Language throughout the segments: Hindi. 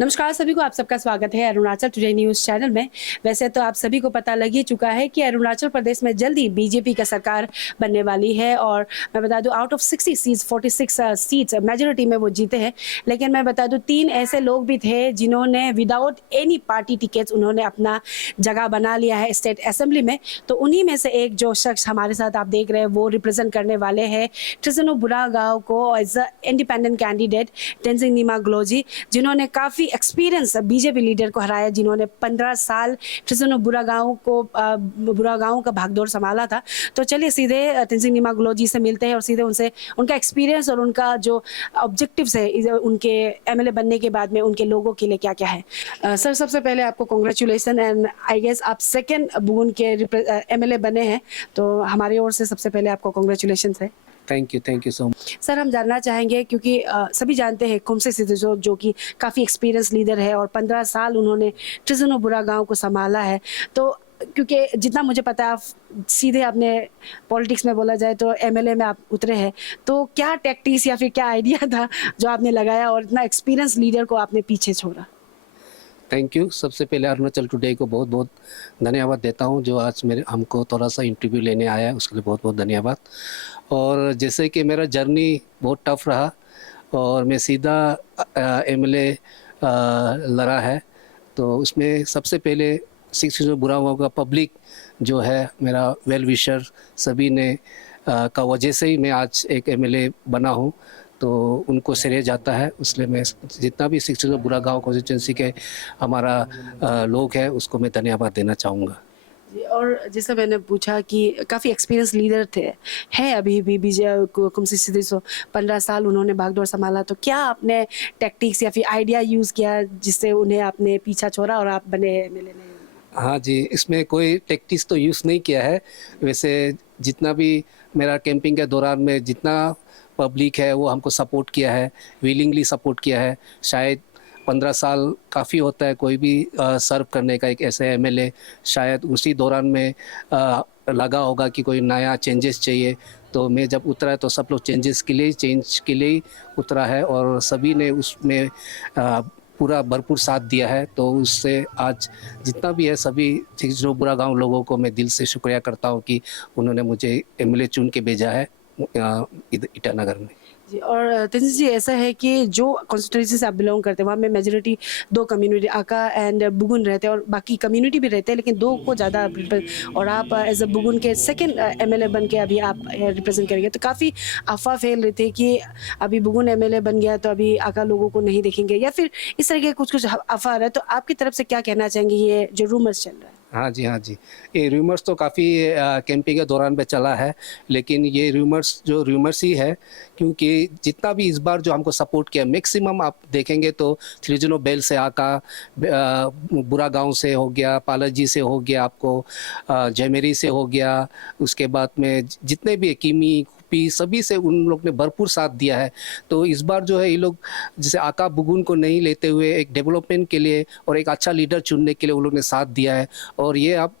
नमस्कार सभी को, आप सबका स्वागत है अरुणाचल टुडे न्यूज़ चैनल में। वैसे तो आप सभी को पता लग ही चुका है कि अरुणाचल प्रदेश में जल्दी बीजेपी का सरकार बनने वाली है और मैं बता दूं out of 60 seats 46 seats majority में वो जीते हैं। लेकिन मैं बता दूं 3 ऐसे लोग भी थे जिन्होंने विदाउट एनी पार्टी टिकट्स उन्होंने अपना जगह बना लिया है स्टेट असेंबली में। तो उन्हीं में से एक जो शख्स हमारे साथ आप देख रहे हैं वो रिप्रेजेंट करने वाले हैं ट्रिजनो बुरागांव को as a independent candidate Tenzing Nima ग्लोजी, जिन्होंने काफ़ी एक्सपीरियंस बीजेपी लीडर को हराया, जिन्होंने 15 साल ट्रिजनो बुरागांव का भागदौड़ संभाला था। तो चलिए सीधे तेंजिंग नीमा ग्लोजी से मिलते हैं और सीधे उनसे उनका एक्सपीरियंस और उनका जो ऑब्जेक्टिव्स है उनके एमएलए बनने के बाद में उनके लोगों के लिए क्या क्या है। सर, सबसे पहले आपको कॉन्ग्रेचुलेसन एंड आई गेस आप सेकेंड बुगुन के एमएलए बने हैं, तो हमारी ओर से सबसे पहले आपको कॉन्ग्रेचुलेसन है। Thank you so much. Sir, हम जानना चाहेंगे क्योंकि सभी जानते हैं कुमसे सिद्धू जो कि काफ़ी एक्सपीरियंस लीडर है और 15 साल उन्होंने ट्रिजनो बुरागांव को संभाला है। तो क्योंकि जितना मुझे पता है आप सीधे आपने पॉलिटिक्स में बोला जाए तो एमएलए में आप उतरे हैं, तो क्या टैक्टिक्स या फिर क्या आइडिया था जो आपने लगाया और इतना एक्सपीरियंस लीडर को आपने पीछे छोड़ा? Thank you. सबसे पहले अरुणाचल टुडे को बहुत बहुत धन्यवाद देता हूं जो आज मेरे हमको थोड़ा सा इंटरव्यू लेने आया है, उसके लिए बहुत बहुत धन्यवाद। और जैसे कि मेरा जर्नी बहुत टफ रहा और मैं सीधा एमएलए लड़ा है, तो उसमें सबसे पहले बुरा होगा पब्लिक जो है मेरा वेल विशर सभी ने का वजह से ही मैं आज एक एमएलए बना हूँ, तो उनको श्रेय जाता है। इसलिए मैं जितना भी बुरागांव कॉन्स्टिट्यूंसी के हमारा लोग हैं उसको मैं धन्यवाद देना चाहूँगा। जी, और जैसे मैंने पूछा कि काफ़ी एक्सपीरियंस लीडर थे, हैं अभी भी कुमसी सिद्धू 15 साल उन्होंने भागदौड़ संभाला, तो क्या आपने टैक्टिक्स या फिर आइडिया यूज़ किया जिससे उन्हें आपने पीछा छोड़ा और आप बने एमएलए? हाँ जी, इसमें कोई टैक्टिक्स तो यूज़ नहीं किया है। वैसे जितना भी मेरा कैंपिंग के दौरान में जितना पब्लिक है वो हमको सपोर्ट किया है, विलिंगली सपोर्ट किया है। शायद 15 साल काफ़ी होता है कोई भी सर्व करने का एक ऐसे एमएलए, शायद उसी दौरान में लगा होगा कि कोई नया चेंजेस चाहिए, तो मैं जब उतरा तो सब लोग चेंजेस के लिए चेंज के लिए ही उतरा है और सभी ने उसमें पूरा भरपूर साथ दिया है। तो उससे आज जितना भी है सभी जो बुरागांव लोगों को मैं दिल से शुक्रिया करता हूँ कि उन्होंने मुझे एमएलए चुन के भेजा है ईटानगर में। जी, और तेंजिंग जी ऐसा है कि जो कॉन्स्टिट्यूंसी से आप बिलोंग करते हैं वहाँ में मेजोरिटी 2 कम्युनिटी आका एंड बुगुन रहते हैं और बाकी कम्युनिटी भी रहते हैं, लेकिन 2 को ज़्यादा और आप एज अ बुगुन के सेकंड एमएलए बन के अभी आप रिप्रेजेंट करेंगे। तो काफ़ी अफवाह फैल रही थी कि अभी बुगुन एमएलए बन गया तो अभी आका लोगों को नहीं देखेंगे या फिर इस तरह के कुछ अफवाह है, तो आपकी तरफ से क्या कहना चाहेंगे ये जो रूमर्स चल रहा है? हाँ जी, ये रूमर्स तो काफ़ी कैंपिंग के दौरान पे चला है, लेकिन ये रूमर्स ही है, क्योंकि जितना भी इस बार जो हमको सपोर्ट किया मैक्सिमम आप देखेंगे तो थ्रिजनो बेल से आका, बुरागांव से हो गया, पालाजी से हो गया, आपको जयमेरी से हो गया, उसके बाद में जितने भी किमी सभी से उन लोग ने भरपूर साथ दिया है। तो इस बार जो है ये लोग जैसे आका बुगुन को नहीं लेते हुए एक डेवलपमेंट के लिए और एक अच्छा लीडर चुनने के लिए उन लोग ने साथ दिया है। और ये आप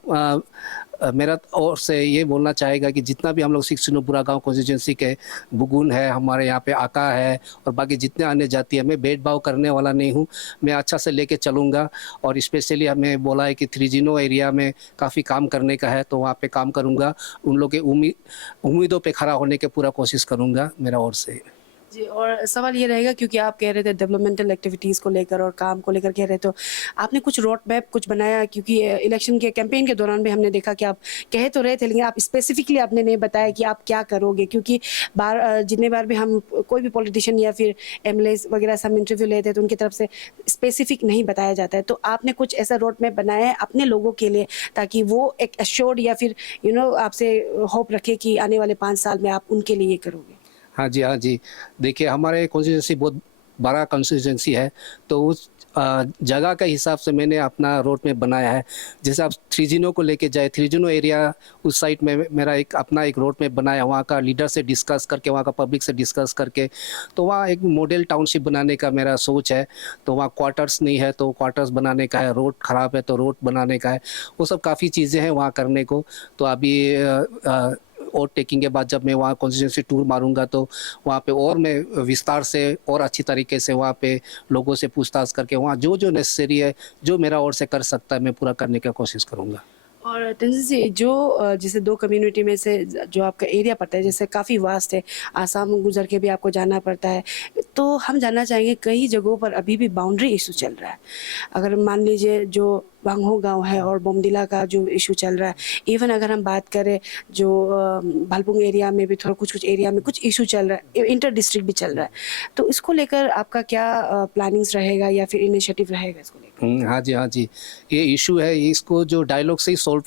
मेरा और से ये बोलना चाहेगा कि जितना भी हम लोग बुरागांव कॉन्स्टिट्यूंसी के बुगुन है, हमारे यहाँ पे आका है और बाकी जितने अन्य जाति है, मैं भेदभाव करने वाला नहीं हूँ। मैं अच्छा से लेके चलूँगा और स्पेशली हमें बोला है कि थ्रिजिनो एरिया में काफ़ी काम करने का है, तो वहाँ पे काम करूँगा। उन लोग के उम्मीदों पे खड़ा होने की पूरा कोशिश करूँगा मेरा ओर से। जी, और सवाल ये रहेगा क्योंकि आप कह रहे थे डेवलपमेंटल एक्टिविटीज़ को लेकर और काम को लेकर कह रहे, तो आपने कुछ रोड मैप कुछ बनाया? क्योंकि इलेक्शन के कैंपेन के दौरान भी हमने देखा कि आप कह तो रहे थे लेकिन आप स्पेसिफिकली आपने नहीं बताया कि आप क्या करोगे, क्योंकि जितने बार भी हम कोई भी पॉलिटिशियन या फिर एमएलए वगैरह से हम इंटरव्यू लेते हैं तो उनकी तरफ से स्पेसिफिक नहीं बताया जाता है। तो आपने कुछ ऐसा रोड मैप बनाया है अपने लोगों के लिए ताकि वो एक एश्योर्ड या फिर आपसे होप रखे कि आने वाले 5 साल में आप उनके लिए ये करोगे? हाँ जी। देखिए हमारे कॉन्स्टिट्यूंसी बहुत बड़ा कॉन्स्टिट्यूंसी है, तो उस जगह के हिसाब से मैंने अपना रोड मैप बनाया है। जैसे आप थ्रिजिनो को लेके जाए, थ्रिजिनो एरिया उस साइड में मेरा अपना एक रोड मैप बनाया, वहाँ का लीडर से डिस्कस करके, वहाँ का पब्लिक से डिस्कस करके, तो वहाँ एक मॉडल टाउनशिप बनाने का मेरा सोच है। तो वहाँ क्वार्टर्स नहीं है तो क्वार्टर्स बनाने का है, रोड ख़राब है तो रोड बनाने का है, वो सब काफ़ी चीज़ें हैं वहाँ करने को। तो अभी वोट टेकिंग के बाद जब मैं वहाँ कॉन्स्टिट्यूंसी टूर मारूंगा तो वहाँ पे और मैं विस्तार से और अच्छी तरीके से वहाँ पे लोगों से पूछताछ करके वहाँ जो जो नेसेसरी है, जो मेरा ओर से कर सकता है, मैं पूरा करने की कोशिश करूँगा। और तंजीम जी, जो जैसे दो कम्युनिटी में से जो आपका एरिया पड़ता है, जैसे काफ़ी वास्ट है, आसाम गुजर के भी आपको जाना पड़ता है, तो हम जानना चाहेंगे कई जगहों पर अभी भी बाउंड्री इशू चल रहा है। अगर मान लीजिए जो वांगहो गांव है और बोमडिला का जो इशू चल रहा है, इवन अगर हम बात करें जो भालपुंग एरिया में भी थोड़ा कुछ एरिया में कुछ इशू चल रहा है, इंटर डिस्ट्रिक्ट भी चल रहा है, तो इसको लेकर आपका क्या प्लानिंग्स रहेगा या फिर इनिशिएटिव रहेगा इसको लेकर? हाँ जी, हाँ जी, ये इशू है, इसको जो डायलॉग से ही सॉल्व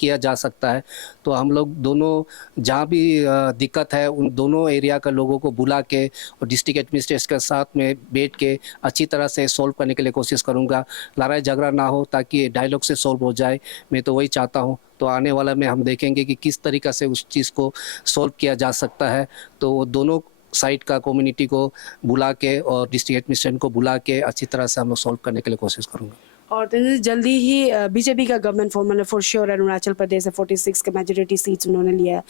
किया जा सकता है। तो हम लोग दोनों जहाँ भी दिक्कत है उन दोनों एरिया का लोगों को बुला के और डिस्ट्रिक्ट एडमिनिस्ट्रेशन के साथ में बैठ के अच्छी तरह से सॉल्व करने के लिए कोशिश करूँगा। लड़ाई झगड़ा ना हो ताकि डायलॉग से सॉल्व हो जाए, मैं तो वही चाहता हूँ। तो आने वाला में हम देखेंगे कि किस तरीक़े से उस चीज़ को सॉल्व किया जा सकता है। तो दोनों साइड का कम्युनिटी को बुला के और डिस्ट्रिक्ट एडमिनिस्ट्रेशन को बुला के अच्छी तरह से हम लोग सॉल्व करने के लिए कोशिश करूँगा। और जल्दी ही बीजेपी का गवर्नमेंट फॉर्म मतलब फॉर श्योर अरुणाचल प्रदेश से 46 के मेजोरिटी सीट्स उन्होंने लिया है।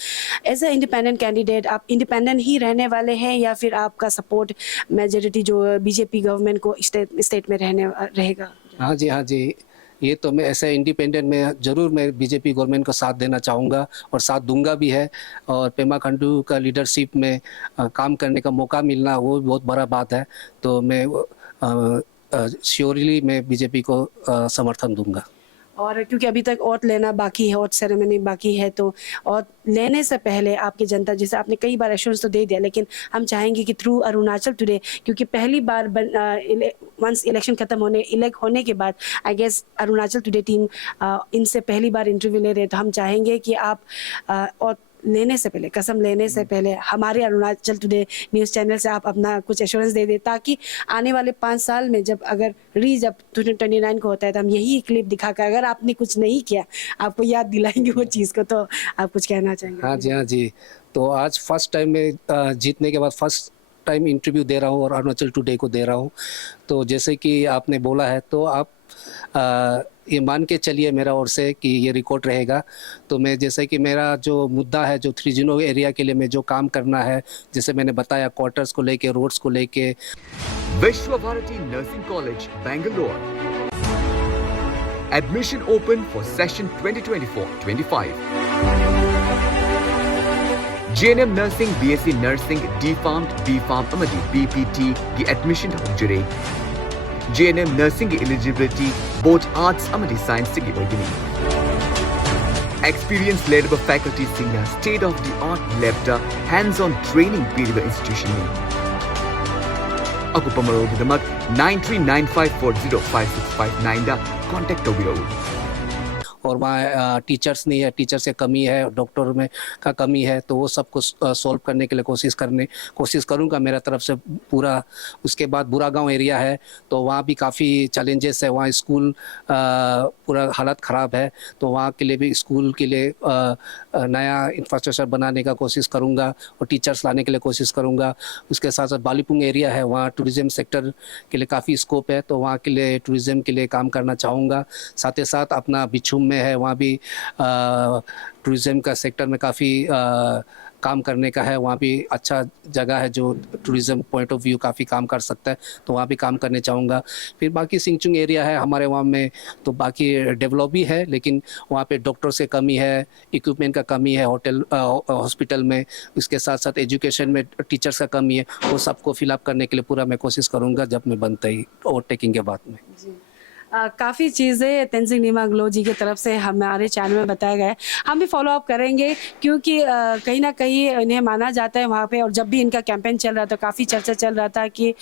एज ए इंडिपेंडेंट कैंडिडेट आप इंडिपेंडेंट ही रहने वाले हैं या फिर आपका सपोर्ट मेजोरिटी जो बीजेपी गवर्नमेंट को स्टेट में रहेगा? हाँ जी, हाँ जी, ये तो मैं ऐसे इंडिपेंडेंट में ज़रूर मैं बीजेपी गवर्नमेंट को साथ देना चाहूँगा और साथ दूंगा भी है। और पेमा खांडू का लीडरशिप में काम करने का मौका मिलना वो भी बहुत बड़ा बात है। तो मैं श्योरली मैं बीजेपी को समर्थन दूंगा। और क्योंकि अभी तक ओथ लेना बाकी है, ओथ सेरेमनी बाकी है, तो ओथ लेने से पहले आपकी जनता, जैसे आपने कई बार एश्योरेंस तो दे दिया, लेकिन हम चाहेंगे कि थ्रू अरुणाचल टुडे, क्योंकि पहली बार वंस इलेक्शन खत्म इलेक्ट होने के बाद I guess Arunachal today team इनसे पहली बार इंटरव्यू ले रहे हैं, तो हम चाहेंगे कि आप ओथ लेने से पहले, कसम लेने से पहले हमारे अरुणाचल टुडे न्यूज़ चैनल से आप अपना कुछ एश्योरेंस दे दें, ताकि आने वाले 5 साल में जब 2029 को होता है तो हम यही क्लिप दिखाकर अगर आपने कुछ नहीं किया आपको याद दिलाएंगे वो चीज़ को। तो आप कुछ कहना चाहेंगे? हाँ जी, हाँ जी, तो आज फर्स्ट टाइम मैं जीतने के बाद फर्स्ट टाइम इंटरव्यू दे रहा हूँ और अरुणाचल टुडे को दे रहा हूँ। तो जैसे कि आपने बोला है तो आप ये मान के चलिए मेरा ओर से कि ये रिकॉर्ड रहेगा। तो मैं जैसे कि मेरा जो मुद्दा है जो 3G एरिया के लिए मैं जो काम करना है, जैसे मैंने बताया क्वार्टर्स को लेके, रोड्स को लेके। Vishwa Bharati nursing college Bangalore, admission open for session 2024-25। JNM nursing, BSc nursing, D.Pharm अमदी BPT की एडमिशन हौजरे। JNM nursing eligibility both arts अमदी साइंस की ओइगनी। Experience led by faculty senior state of the art lab hands-on training period institution में। अकुपमरो की दमक 9395405659 दा कांटेक्ट करो। और वहाँ टीचर्स नहीं है, टीचर्स की कमी है, डॉक्टर में का कमी है, तो वो सब कुछ सॉल्व करने के लिए कोशिश करूँगा मेरा तरफ से पूरा। उसके बाद बुरागांव एरिया है तो वहाँ भी काफ़ी चैलेंजेस है, वहाँ स्कूल पूरा हालत ख़राब है, तो वहाँ के लिए भी स्कूल के लिए नया इंफ्रास्ट्रक्चर बनाने का कोशिश करूँगा और टीचर्स लाने के लिए कोशिश करूँगा। उसके साथ साथ बालीपुंग एरिया है, वहाँ टूरिज़्म सेक्टर के लिए काफ़ी स्कोप है, तो वहाँ के लिए टूरिज़्म के लिए काम करना चाहूँगा। साथ ही साथ अपना बिछुम में है, वहाँ भी टूरिज़्म का सेक्टर में काफ़ी काम करने का है, वहाँ भी अच्छा जगह है जो टूरिज़्म पॉइंट ऑफ व्यू काफ़ी काम कर सकता है, तो वहाँ भी काम करने चाहूँगा। फिर बाकी सिंगचुंग एरिया है हमारे वहाँ में, तो बाकी डेवलप भी है, लेकिन वहाँ पे डॉक्टर्स की कमी है, इक्विपमेंट का कमी है होटल हॉस्पिटल में, उसके साथ साथ एजुकेशन में टीचर्स का कमी है, वो सबको फिलअप करने के लिए पूरा मैं कोशिश करूँगा जब मैं बनता ही ओवरटेकिंग के बाद में। काफ़ी चीज़ें तेंजिंग नीमा ग्लो जी की तरफ से हमारे चैनल में बताया गया है, हम भी फॉलो अप करेंगे, क्योंकि कहीं ना कहीं इन्हें माना जाता है वहाँ पे। और जब भी इनका कैंपेन चल रहा था काफ़ी चर्चा चल रहा था कि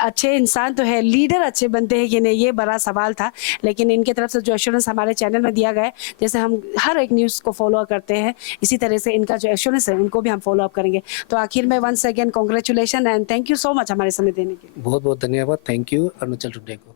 अच्छे इंसान तो है, लीडर अच्छे बनते हैं कि नहीं, ये बड़ा सवाल था। लेकिन इनके तरफ से जो एश्योरेंस हमारे चैनल में दिया गया है, जैसे हम हर एक न्यूज़ को फॉलो करते हैं, इसी तरह से इनका जो एश्योरेंस है उनको भी हम फॉलो अप करेंगे। तो आखिर में once again congratulation and thank you so much हमारे समय देने के लिए। बहुत बहुत धन्यवाद। थैंक यू अरुणाचल टुडे को।